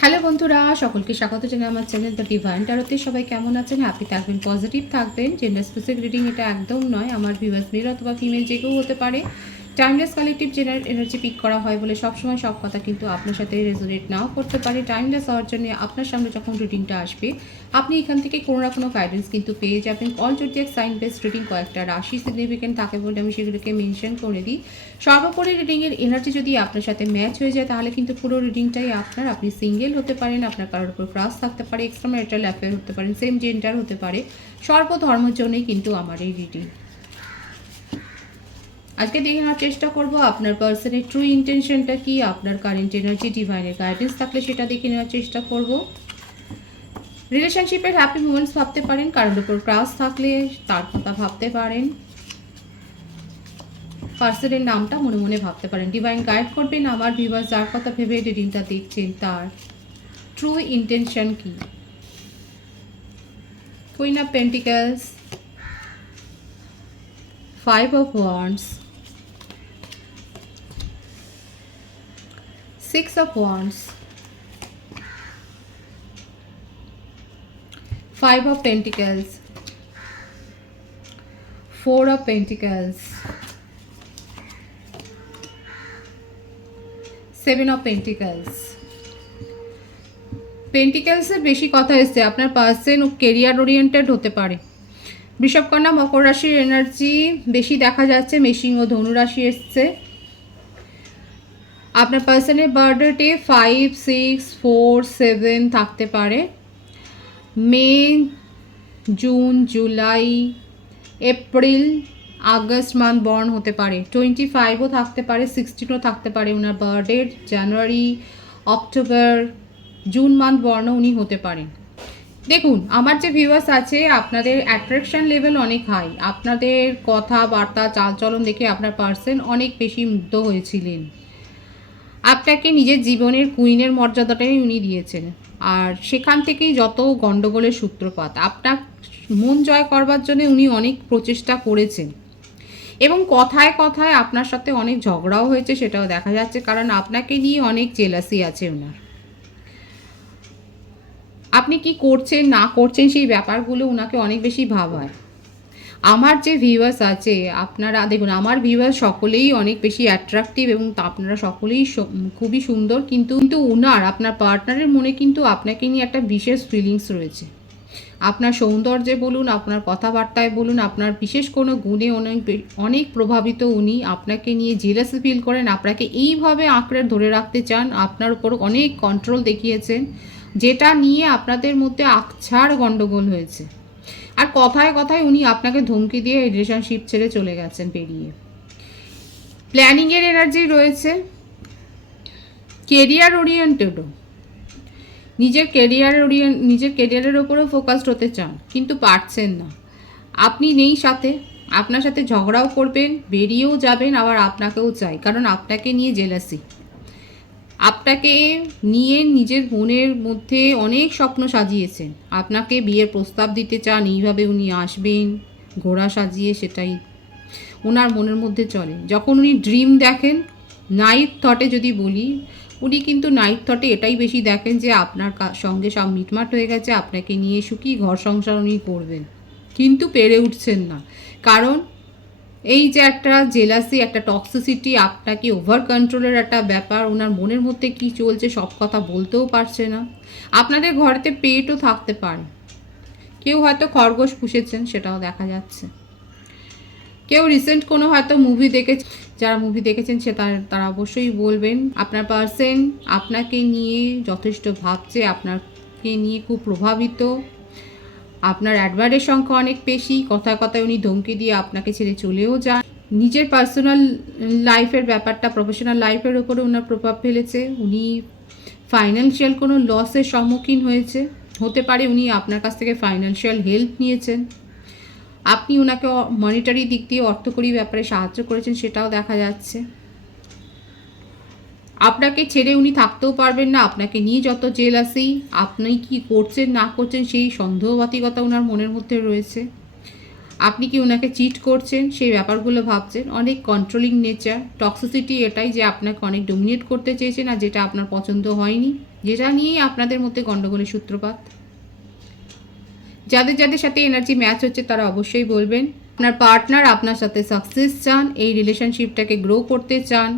Hello বন্ধুরা, সকলকে স্বাগত জানাই আমার চ্যানেল দ্য ডিভাইন ট্যারোতে। সবাই কেমন আছেন? হ্যাপি থাকবেন, পজিটিভ থাকবেন। জেন্ডার স্পেসিফিক রিডিং এটা একদম নয়। আমার ভিউয়ার্স মেল অথবা ফিমেল যে কেউ হতে পারে। Timeless collective general energy pick করা হয় বলে সবসময় সব কথা কিন্তু আপনার সাথে রেজোনেট নাও করতে পারে। টাইমলেস হওয়ার জন্য আপনার সামনে যখন রিডিংটা আসবে, আপনি এখান থেকে কোনো না কোনো গাইডেন্স কিন্তু পেয়ে যাবেন। All zodiac sign based reading কয়েকটা রাশি সিগনিফিকেন্ট থাকে বলে আমি সেগুলোকে মেনশন করে দিই। সর্বোপরি রিডিংয়ের এনার্জি যদি আপনার সাথে ম্যাচ হয়ে যায় তাহলে কিন্তু পুরো রিডিংটাই আপনার। আপনি সিঙ্গেল হতে পারেন, আপনার কারোর উপর ক্রাশ থাকতে পারে, এক্সট্রা ম্যারিটাল অ্যাফেয়ার হতে পারেন, সেম জেন্ডার হতে পারে। সর্বধর্মের জন্যই কিন্তু আমার এই রিডিং। আজকে দেখে নেওয়ার চেষ্টা করব আপনার পার্সনের ট্রু ইন্টেনশনটা কি, আপনার কারেন্ট এনার্জি, ডিভাইনের গাইডেন্স থাকলে সেটা দেখে নেওয়ার চেষ্টা করব। রিলেশনশিপের হ্যাপি মোমেন্টস ভাবতে পারেন, কারোর উপর ক্রাশ থাকলে তার কথা ভাবতে পারেন, পার্সনের নামটা মনে মনে ভাবতে পারেন। ডিভাইন গাইড করবেন আমার ভিউয়ার্স যার কথা ভেবে রিডিংটা দেখছেন তার ট্রু ইন্টেনশন কি। Queen of pentacles, 5 of wands, 6 of wands, 5 of pentacles, 4 of pentacles, 7 of pentacles. পেন্টিক্যালসের বেশি কথা এসছে। আপনার পার্সন কেরিয়ার ওরিয়েন্টেড হতে পারে। বৃষভকন্যা মকর রাশির এনার্জি বেশি দেখা যাচ্ছে। মেষিং ও ধনু রাশি এসছে। আপনার পার্সনের বার্থডেটে 5, 6, 4, 7 থাকতে পারে। May, June, July, April, August month born হতে পারে। 25ও থাকতে পারে, 16ও থাকতে পারে ওনার birthdate. January, October, June month born উনি হতে পারেন। দেখুন, আমার যে ভিউয়ার্স আছে আপনাদের অ্যাট্রাকশন লেভেল অনেক হাই। আপনাদের কথাবার্তা চালচলন দেখে আপনার পার্সন অনেক বেশি মুগ্ধ হয়েছিলেন। আপনাকে নিজের জীবনের কুইনের মর্যাদাটাই উনি দিয়েছেন। আর সেখান থেকেই যত গণ্ডগোলের সূত্রপাত। আপনার মন জয় করবার জন্য উনি অনেক প্রচেষ্টা করেছেন এবং কথায় কথায় আপনার সাথে অনেক ঝগড়াও হয়েছে, সেটাও দেখা যাচ্ছে। কারণ আপনাকে নিয়ে অনেক জেলাসি আছে ওনার। আপনি কি করছেন না করছেন সেই ব্যাপারগুলো ওনাকে অনেক বেশি ভাবায়। আমার যে ভিউয়ার্স আছে আপনারা দেখুন, আমার ভিউয়ার্স সকলেই অনেক বেশি অ্যাট্রাকটিভ এবং আপনারা সকলেই খুবই সুন্দর। কিন্তু ওনার আপনার পার্টনারের মনে কিন্তু আপনাকে নিয়ে একটা বিশেষ ফিলিংস রয়েছে। আপনার সৌন্দর্যে বলুন, আপনার কথাবার্তায় বলুন, আপনার বিশেষ কোনো গুণে অনেক প্রভাবিত উনি। আপনাকে নিয়ে জেলাসি ফিল করেন, আপনাকে এইভাবে আঁকড়ে ধরে রাখতে চান। আপনার উপর অনেক কন্ট্রোল দেখিয়েছেন, যেটা নিয়ে আপনাদের মধ্যে আকছাড় গণ্ডগোল হয়েছে। আর কথায় কথায় উনি আপনাকে ধমকি দিয়ে রিলেশনশিপ ছেড়ে চলে গেছেন বেরিয়ে। প্ল্যানিংয়ের এনার্জি রয়েছে, কেরিয়ার ওরিয়েন্টেডও। নিজের কেরিয়ারের ওপরও ফোকাসড হতে চান কিন্তু পারছেন না। আপনি নেই সাথে, আপনার সাথে ঝগড়াও করবেন, বেরিয়েও যাবেন, আবার আপনাকেও চাই। কারণ আপনাকে নিয়ে জেলাসি। আপনাকে নিয়ে নিজের মনের মধ্যে অনেক স্বপ্ন সাজিয়েছেন। আপনাকে বিয়ের প্রস্তাব দিতে চান, এইভাবে উনি আসবেন ঘোড়া সাজিয়ে, সেটাই ওনার মনের মধ্যে চলে। যখন উনি ড্রিম দেখেন, নাইট থটে যদি বলি, উনি কিন্তু নাইট থটে এটাই বেশি দেখেন যে আপনার সঙ্গে সব মিটমাট হয়ে গেছে, আপনাকে নিয়ে সুখী ঘর সংসার উনি করবেন, কিন্তু পেরে উঠছেন না। কারণ এই যে একটা জেলাসি, একটা টক্সিসিটি, আপনাকে ওভার কন্ট্রোলের একটা ব্যাপার, ওনার মনের মধ্যে কি চলছে সব কথা বলতেও পারছে না। আপনাদের ঘরেতে পেটও থাকতে পারে, কেউ হয়তো খরগোশ পুষেছেন, সেটাও দেখা যাচ্ছে। কেউ রিসেন্ট কোনো হয়তো মুভি দেখেছে, যারা মুভি দেখেছেন তারা অবশ্যই বলবেন আপনার পার্সন আপনাকে নিয়ে যথেষ্ট ভাবছে, আপনাকে নিয়ে খুব প্রভাবিত। আপনার অ্যাডভার্টের সংখ্যা অনেক বেশি। কথায় কথায় উনি ধমকি দিয়ে আপনাকে ছেড়ে চলেও যান। নিজের পার্সোনাল লাইফের ব্যাপারটা প্রফেশনাল লাইফের ওপরে ওনার প্রভাব ফেলেছে। উনি ফাইন্যান্সিয়াল কোনো লসের সম্মুখীন হতে পারে। উনি আপনার কাছ থেকে ফাইন্যান্সিয়াল হেল্প নিয়েছেন, আপনি ওনাকে মনিটারি দিক দিয়ে অর্থকরী ব্যাপারে সাহায্য করেছেন, সেটাও দেখা যাচ্ছে। আপনাকে ছেড়ে উনি থাকতেও পারবেন না। আপনাকে নিয়ে যত জেলাসি, আপনি কি করছেন না করছেন সেই সন্দেহবাতিকতা ওনার মনের মধ্যে রয়েছে। আপনি কি ওনাকে চিট করছেন সেই ব্যাপারগুলো ভাবছেন। অনেক কন্ট্রোলিং নেচার, টক্সিসিটি এটাই যে আপনাকে অনেক ডোমিনেট করতে চেয়েছেন আর যেটা আপনার পছন্দ হয়নি, যেটা নিয়েই আপনাদের মধ্যে গণ্ডগোলের সূত্রপাত। যাদের যাদের সাথে এনার্জি ম্যাচ হচ্ছে তারা অবশ্যই বলবেন। আপনার পার্টনার আপনার সাথে সাকসেস চান, এই রিলেশনশিপটাকে গ্রো করতে চান,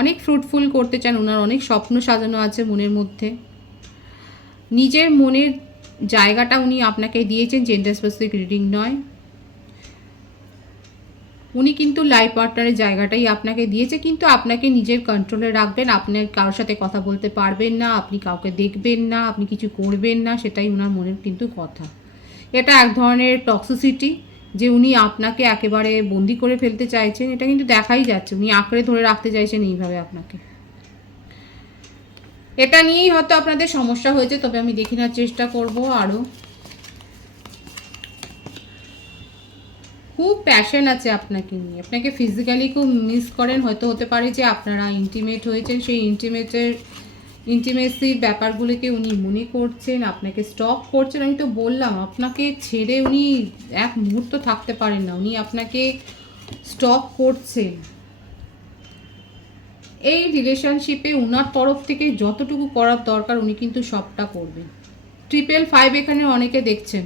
অনেক ফ্রুটফুল করতে চান, ওনার অনেক স্বপ্ন সাজানো আছে মনের মধ্যে। নিজের মনের জায়গাটা উনি আপনাকে দিয়েছেন, জেন্ডার স্পেসিফিক রিডিং নয়। উনি কিন্তু লাইফ পার্টনারের জায়গাটাই আপনাকে দিয়েছে, কিন্তু আপনাকে নিজের কন্ট্রোলে রাখবেন। আপনি কারোর সাথে কথা বলতে পারবেন না, আপনি কাউকে দেখবেন না, আপনি কিছু করবেন না, সেটাই ওনার মনের কিন্তু কথা। এটা এক ধরনের টক্সিসিটি, যে উনি আপনাকে একেবারে বন্দি করে ফেলতে চাইছেন, এটা কিন্তু দেখাই যাচ্ছে। উনি আঁকড়ে ধরে রাখতে চাইছেন এইভাবে আপনাকে। এটা নিয়েই হয়তো আপনাদের সমস্যা হয়েছে, তবে আমি দেখে নেওয়ার চেষ্টা করব আরও। খুব প্যাশন আছে আপনাকে নিয়ে, আপনাকে ফিজিক্যালি খুব মিস করেন। হয়তো হতে পারে যে আপনারা ইন্টিমেট হয়েছেন, সেই ইন্টিমেসির ব্যাপারগুলোকে উনি মনে করছেন, আপনাকে স্টক করছেন। আমি তো বললাম আপনাকে ছেড়ে উনি এক মুহূর্ত থাকতে পারেন না, উনি আপনাকে স্টক করছেন। এই রিলেশনশিপে ওনার তরফ থেকে যতটুকু করার দরকার উনি কিন্তু সবটা করবেন। 555 এখানে অনেকে দেখছেন।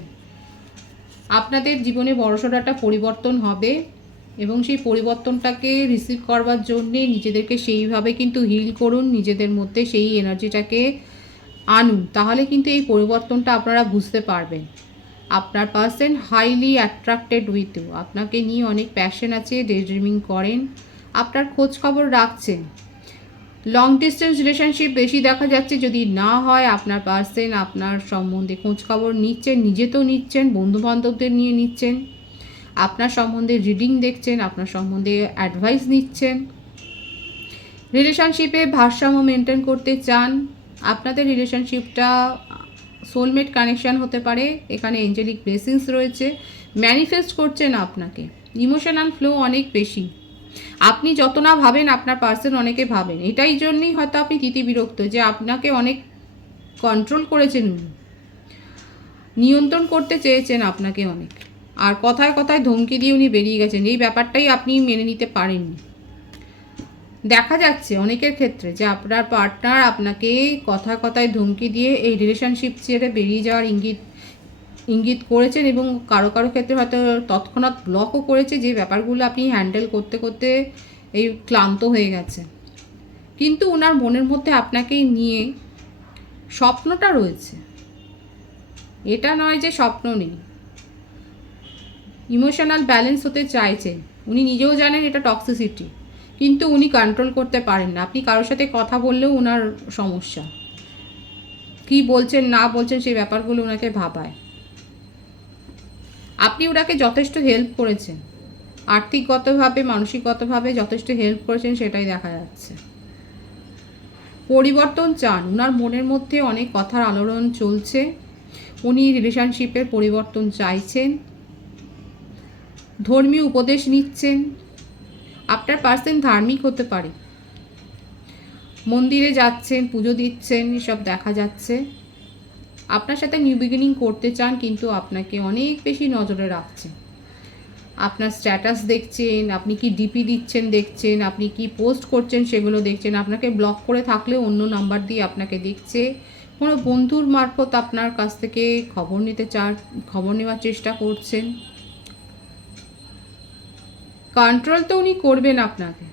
আপনাদের জীবনে বড়সড় একটা পরিবর্তন হবে, এবং সেই পরিবর্তনটাকে রিসিভ করবার জন্যে নিজেদেরকে সেইভাবে কিন্তু হিল করুন, নিজেদের মধ্যে সেই এনার্জিটাকে আনুন, তাহলে কিন্তু এই পরিবর্তনটা আপনারা বুঝতে পারবেন। আপনার person highly attracted with you, আপনাকে নিয়ে অনেক প্যাশন আছে, ডে ড্রিমিং করেন, আপনার খোঁজ খবর রাখছেন। লং ডিস্টেন্স রিলেশনশিপ বেশি দেখা যাচ্ছে। যদি না হয়, আপনার পার্সন আপনার সম্বন্ধে খোঁজখবর নিচ্ছেন, নিজে তো নিচ্ছেন, বন্ধুবান্ধবদের নিয়ে নিচ্ছেন, আপনার সম্বন্ধে রিডিং দেখছেন, আপনার সম্বন্ধে অ্যাডভাইস নিচ্ছেন। রিলেশনশিপে ভারসাম্য মেনটেন করতে চান। আপনাদের রিলেশনশিপটা সোলমেট কানেকশান হতে পারে, এখানে এঞ্জেলিক ব্লেসিংস রয়েছে। ম্যানিফেস্ট করছেন আপনাকে, ইমোশনাল ফ্লো অনেক বেশি। আপনি যত না ভাবেন, আপনার পার্সন অনেকে ভাবেন। এটাই জন্যই হয়তো আপনি বিরক্ত, যে আপনাকে অনেক কন্ট্রোল করেছেন উনি, নিয়ন্ত্রণ করতে চেয়েছেন আপনাকে অনেক, আর কথায় কথায় ধমকি দিয়ে উনি বেরিয়ে গেছেন। এই ব্যাপারটাই আপনি মেনে নিতে পারেননি। দেখা যাচ্ছে অনেকের ক্ষেত্রে যে আপনার পার্টনার আপনাকে কথায় কথায় ধমকি দিয়ে এই রিলেশনশিপ ছেড়ে বেরিয়ে যাওয়ার ইঙ্গিত করেছেন, এবং কারো কারো ক্ষেত্রে হয়তো তৎক্ষণাৎ ব্লকও করেছে, যে ব্যাপারগুলো আপনি হ্যান্ডেল করতে করতে এই ক্লান্ত হয়ে গেছে। কিন্তু ওনার মনের মধ্যে আপনাকে নিয়ে স্বপ্নটা রয়েছে, এটা নয় যে স্বপ্ন নেই। ইমোশনাল ব্যালেন্স হতে চাইছেন, উনি নিজেও জানেন এটা টক্সিসিটি, কিন্তু উনি কন্ট্রোল করতে পারেন না। আপনি কারোর সাথে কথা বললেও ওনার সমস্যা, কী বলছেন না বলছেন সেই ব্যাপারগুলো ওনাকে ভাবায়। আপনি ওনাকে যথেষ্ট হেল্প করেছেন, আর্থিকগতভাবে মানসিকগতভাবে যথেষ্ট হেল্প করেছেন, সেটাই দেখা যাচ্ছে। পরিবর্তন চান, ওনার মনের মধ্যে অনেক কথার আলোড়ন চলছে, উনি রিলেশনশিপের পরিবর্তন চাইছেন, ধর্মীয় উপদেশ নিচ্ছেন। আপনার পার্সন ধার্মিক হতে পারে, মন্দিরে যাচ্ছেন, পুজো দিচ্ছেন, এসব দেখা যাচ্ছে। আপনার সাথে নিউ বিগিনিং করতে চান, কিন্তু আপনাকে অনেক বেশি নজরে রাখছেন। আপনার স্ট্যাটাস দেখছেন, আপনি কি ডিপি দিচ্ছেন দেখছেন, আপনি কি পোস্ট করছেন সেগুলো দেখছেন। আপনাকে ব্লক করে থাকলেও অন্য নাম্বার দিয়ে আপনাকে দেখছে। কোনো বন্ধুর মারফত আপনার কাছ থেকে খবর নেওয়ার চেষ্টা করছেন। কন্ট্রোল তো উনি করবেন আপনাকে,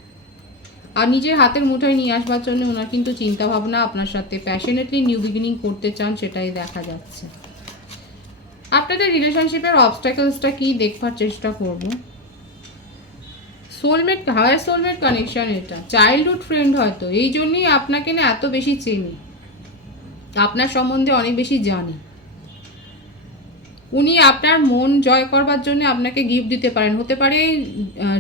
আর নিজের হাতের মুঠোয় নিয়ে আসবার জন্য ওনার কিন্তু চিন্তাভাবনা আপনার সাথে প্যাশনেটলি নিউ বিগিনিং করতে চান, সেটাই দেখা যাচ্ছে। আপনাদের রিলেশনশিপের অবস্ট্যাকলসটা কি দেখবার চেষ্টা করব। সোলমেট, হায়ার সোলমেট কানেকশন, এটা চাইল্ডহুড ফ্রেন্ড হয়তো, এই জন্যই আপনাকে না এত বেশি চেনে, আপনার সম্বন্ধে অনেক বেশি জানে। উনি আপনার মন জয় করবার জন্য আপনাকে গিফট দিতে পারেন। হতে পারে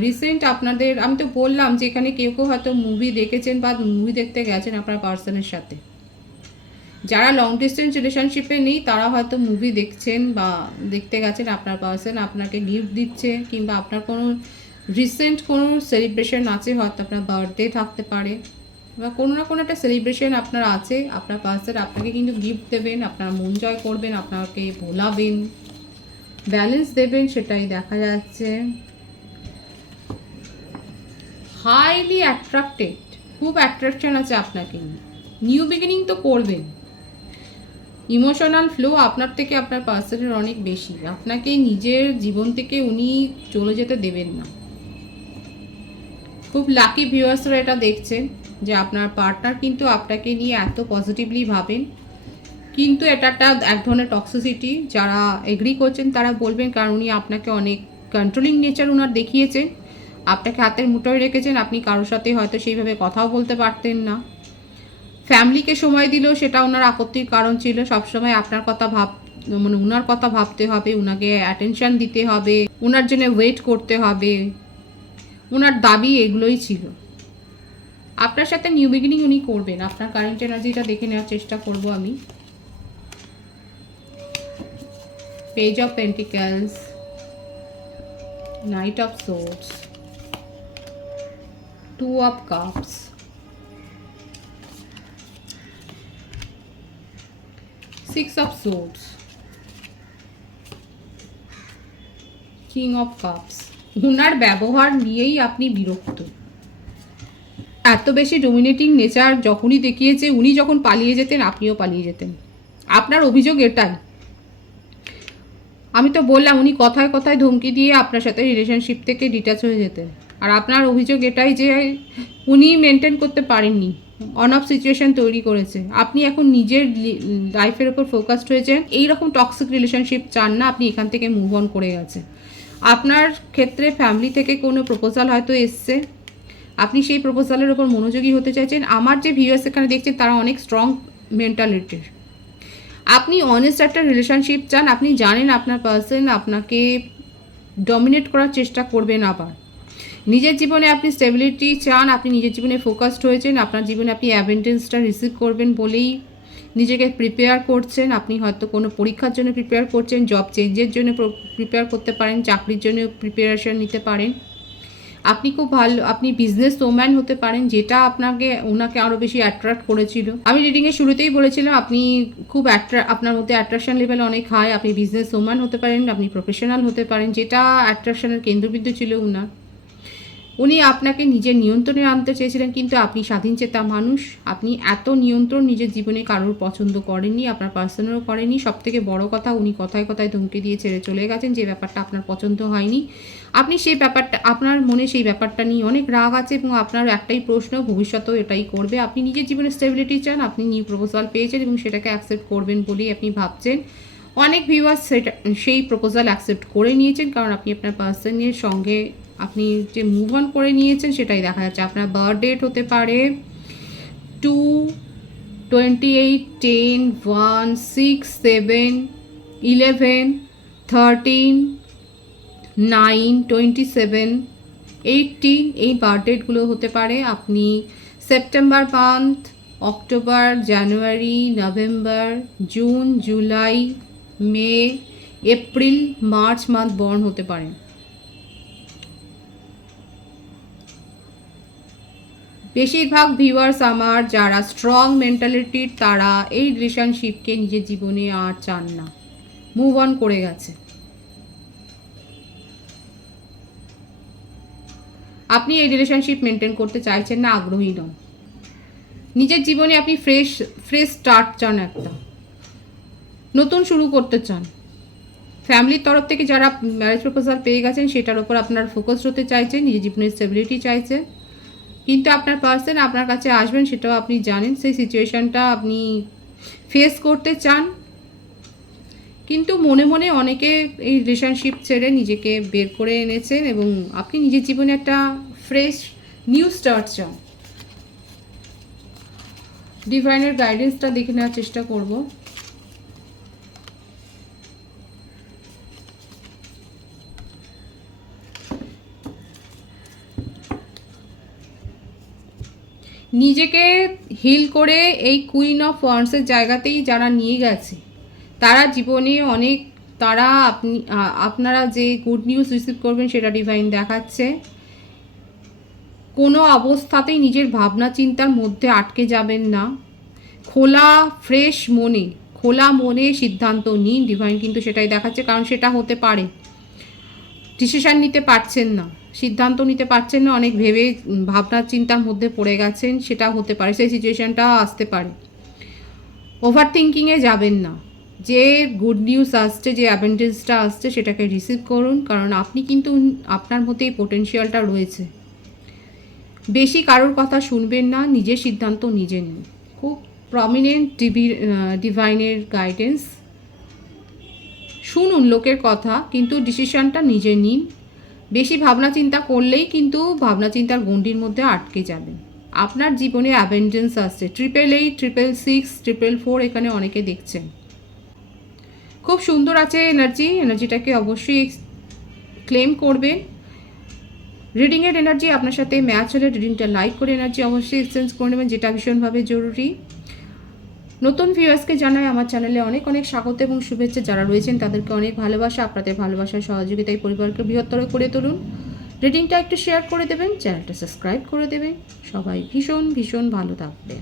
রিসেন্ট আপনাদের, আমি তো বললাম যে এখানে কেউ কেউ হয়তো মুভি দেখেছেন বা মুভি দেখতে গেছেন আপনার পার্সনের সাথে। যারা লং ডিস্টেন্স রিলেশনশিপে নেই তারা হয়তো মুভি দেখছেন বা দেখতে গেছেন, আপনার পার্সন আপনাকে গিফট দিচ্ছে, কিংবা আপনার কোনো রিসেন্ট কোনো সেলিব্রেশন আছে, হয়তো আপনার বার্থডে থাকতে পারে, বা কোনো না কোনো একটা সেলিব্রেশন আপনার আছে, আপনার পার্সন আপনাকে কিন্তু গিফট দেবেন, আপনার মন জয় করবেন, আপনাকে ভোলাবেন, ব্যালেন্স দেবেন, সেটাই দেখা যাচ্ছে। হাইলি অ্যাট্রাক্টেড, খুব অ্যাট্রাকশন আছে আপনাকে নিয়ে, নিউ বিগিনিং তো করবেন, ইমোশনাল ফ্লো আপনার থেকে আপনার পার্সনের অনেক বেশি। আপনাকে নিজের জীবন থেকে উনি চলে যেতে দেবেন না। খুব লাকি ভিউয়ার্সরা এটা দেখছেন যে আপনার পার্টনার কিন্তু আপনাকে নিয়ে এত পজিটিভলি ভাবেন, কিন্তু এটা একটা এক ধরনের টক্সিসিটি। যারা এগ্রি করছেন তারা বলবেন, কারণ উনি আপনাকে অনেক কন্ট্রোলিং নেচার উনার দেখিয়েছেন, আপনাকে হাতের মুঠোয় রেখেছেন, আপনি কারোর সাথে হয়তো সেইভাবে কথাও বলতে পারতেন না। ফ্যামিলিকে সময় দিলেও সেটা ওনার আপত্তির কারণ ছিল। সবসময় আপনার কথা মানে ওনার কথা ভাবতে হবে, ওনাকে অ্যাটেনশন দিতে হবে, ওনার জন্য ওয়েট করতে হবে, ওনার দাবি এগুলোই ছিল। আপনার সাথে নিউ বিগিনিং উনি করবেন। আপনার কারেন্ট এনার্জিটা দেখে নেওয়ার চেষ্টা করব আমি। Page of pentacles, knight of swords, two of cups, 6 of swords, king of cups. ওনার ব্যবহার নিয়েই আপনি বিরক্ত। এত বেশি ডোমিনেটিং নেচার যখনই দেখিয়েছে, উনি যখন পালিয়ে যেতেন আপনিও পালিয়ে যেতেন। আপনার অভিযোগ এটাই, আমি তো বললাম উনি কথায় কথায় ধমকি দিয়ে আপনার সাথে রিলেশনশিপ থেকে ডিটাচ হয়ে যেতেন। আর আপনার অভিযোগ এটাই যে উনি মেনটেন করতে পারেননি, অন অফ সিচুয়েশন তৈরি করেছে। আপনি এখন নিজের লাইফের ওপর ফোকাসড হয়েছেন, এইরকম টক্সিক রিলেশনশিপ চান না, আপনি এখান থেকে মুভ অন করে গেছেন। আপনার ক্ষেত্রে ফ্যামিলি থেকে কোনো প্রপোজাল হয়তো এসছে, আপনি সেই প্রপোজালের ওপর মনোযোগী হতে চাইছেন। আমার যে ভিউয়ার্স এখানে দেখছেন তারা অনেক স্ট্রং মেন্টালিটির। আপনি অনেস্ট একটা রিলেশনশিপ চান, আপনি জানেন আপনার পার্সন আপনাকে ডমিনেট করার চেষ্টা করবেন। আবার নিজের জীবনে আপনি স্টেবিলিটি চান, আপনি নিজের জীবনে ফোকাসড হয়েছেন, আপনার জীবনে আপনি অ্যাভেন্টেন্সটা রিসিভ করবেন বলেই নিজেকে প্রিপেয়ার করছেন। আপনি হয়তো কোনো পরীক্ষার জন্য প্রিপেয়ার করছেন, জব চেঞ্জের জন্য প্রিপেয়ার করতে পারেন, চাকরির জন্য প্রিপারেশন নিতে পারেন। আপনি খুব ভালো, আপনি বিজনেস ওম্যান হতে পারেন, যেটা ওনাকে আরও বেশি অ্যাট্রাক্ট করেছিল। আমি রিডিংয়ের শুরুতেই বলেছিলাম আপনি খুব আপনার মধ্যে অ্যাট্রাকশন লেভেল অনেক হাই। আপনি বিজনেস ওম্যান হতে পারেন, আপনি প্রফেশনাল হতে পারেন, যেটা অ্যাট্রাকশনের কেন্দ্রবিন্দু ছিল ওনার। উনি আপনাকে নিজের নিয়ন্ত্রণে আনতে চেয়েছিলেন, কিন্তু আপনি স্বাধীনচেতা মানুষ, আপনি এত নিয়ন্ত্রণ নিজের জীবনে কারোর পছন্দ করেননি, আপনার পার্সোনালও করেননি। সবথেকে বড় কথা, উনি কথায় কথায় ধমকি দিয়ে ছেড়ে চলে গেছেন, যে ব্যাপারটা আপনার পছন্দ হয়নি। আপনি সেই ব্যাপারটা, আপনার মনে সেই ব্যাপারটা নিয়ে অনেক রাগ আছে, এবং আপনার একটাই প্রশ্ন, ভবিষ্যতেও এটাই করবে। আপনি নিজের জীবনে স্টেবিলিটি চান, আপনি নিউ প্রপোজাল পেয়েছেন এবং সেটাকে অ্যাকসেপ্ট করবেন বলেই আপনি ভাবছেন। অনেক ভিউয়ার্স সেই প্রপোজাল অ্যাকসেপ্ট করে নিয়েছেন, কারণ আপনি আপনার পার্সনের সঙ্গে আপনি যে মুভ অন করে নিয়েছেন সেটাই দেখা যাচ্ছে। আপনার বার্থ ডেট হতে পারে 2, 28, 10, 1, 6, 7, 11, 13, 9, 27, 18, এই বার্থ ডেটগুলো হতে পারে। আপনি সেপ্টেম্বর মান্থ, অক্টোবর, জানুয়ারি, নভেম্বর, জুন, জুলাই, মে, এপ্রিল, মার্চ মান্থ বর্ন হতে পারেন। বেশিরভাগ ভিউয়ার্স আমার যারা স্ট্রং মেন্টালিটির, তারা এই রিলেশনশিপকে নিজের জীবনে আর চান না, মুভ অন করে গেছে। আপনি এই রিলেশনশিপ মেনটেন করতে চাইছেন না, আগ্রহী নন। নিজের জীবনে আপনি ফ্রেশ স্টার্ট চান, একটা নতুন শুরু করতে চান। ফ্যামিলির তরফ থেকে যারা ম্যারেজ প্রপোজাল পেয়ে গেছেন সেটার উপর আপনার ফোকাস হতে চাইছেন, নিজের জীবনের স্টেবিলিটি চাইছে। কিন্তু আপনার পার্সন আপনার কাছে আসবেন সেটাও আপনি জানেন, সেই সিচুয়েশানটা আপনি ফেস করতে চান। কিন্তু মনে মনে অনেকে এই রিলেশনশিপ ছেড়ে নিজেকে বের করে এনেছেন, এবং আপনি নিজের জীবনে একটা ফ্রেশ নিউ স্টার্ট চান। ডিভাইনের গাইডেন্সটা দেখে নেওয়ার চেষ্টা করব। নিজেকে হিল করে এই কুইন অফ ওয়ান্ডসের জায়গাতেই যারা নিয়ে গেছে, তারা জীবনে অনেক, আপনারা যে গুড নিউজ রিসিভ করবেন সেটা ডিভাইন দেখাচ্ছে। কোনো অবস্থাতেই নিজের ভাবনা চিন্তার মধ্যে আটকে যাবেন না, খোলা মনে সিদ্ধান্ত নিন। ডিভাইন কিন্তু সেটাই দেখাচ্ছে, কারণ সেটা হতে পারে ডিসিশান নিতে পারছেন না, সিদ্ধান্ত নিতে পারছেন না, অনেক ভেবে ভাবনা চিন্তার মধ্যে পড়ে গেছেন, সেটা হতে পারে, সেই সিচুয়েশানটা আসতে পারে। ওভার থিঙ্কিংয়ে যাবেন না। যে গুড নিউজ আসছে, যে অ্যাডভান্টেজটা আসছে সেটাকে রিসিভ করুন, কারণ আপনি কিন্তু আপনার মধ্যে এই পোটেনশিয়ালটা রয়েছে। বেশি কারোর কথা শুনবেন না, নিজের সিদ্ধান্ত নিজে নিন। খুব প্রমিনেন্ট ডিভাইনের গাইডেন্স, শুনুন লোকের কথা কিন্তু ডিসিশনটা নিজে নিন। বেশি ভাবনা চিন্তা করলেই কিন্তু ভাবনা চিন্তার গণ্ডির মধ্যে আটকে যাবেন। আপনার জীবনে অ্যাভেঞ্জেন্স আসছে, 888, 666, 444 এখানে অনেকে দেখছেন। খুব সুন্দর আছে এনার্জিটাকে অবশ্যই ক্লেম করবেন। রিডিংয়ের এনার্জি আপনার সাথে ম্যাচ হলে রিডিংটা লাইক করে এনার্জি অবশ্যই এক্সচেঞ্জ করে নেবেন, যেটা ভীষণভাবে জরুরি। নতুন ভিউয়ার্সকে জানাই আমার চ্যানেলে অনেক অনেক স্বাগত এবং শুভেচ্ছা। যারা রয়েছেন তাদেরকে অনেক ভালোবাসা। আপনাদের ভালোবাসার সহযোগিতায় পরিবারকে বৃহত্তর করে তুলুন। রিডিংটা একটু শেয়ার করে দেবেন, চ্যানেলটা সাবস্ক্রাইব করে দেবেন। সবাই ভীষণ ভীষণ ভালো থাকবেন।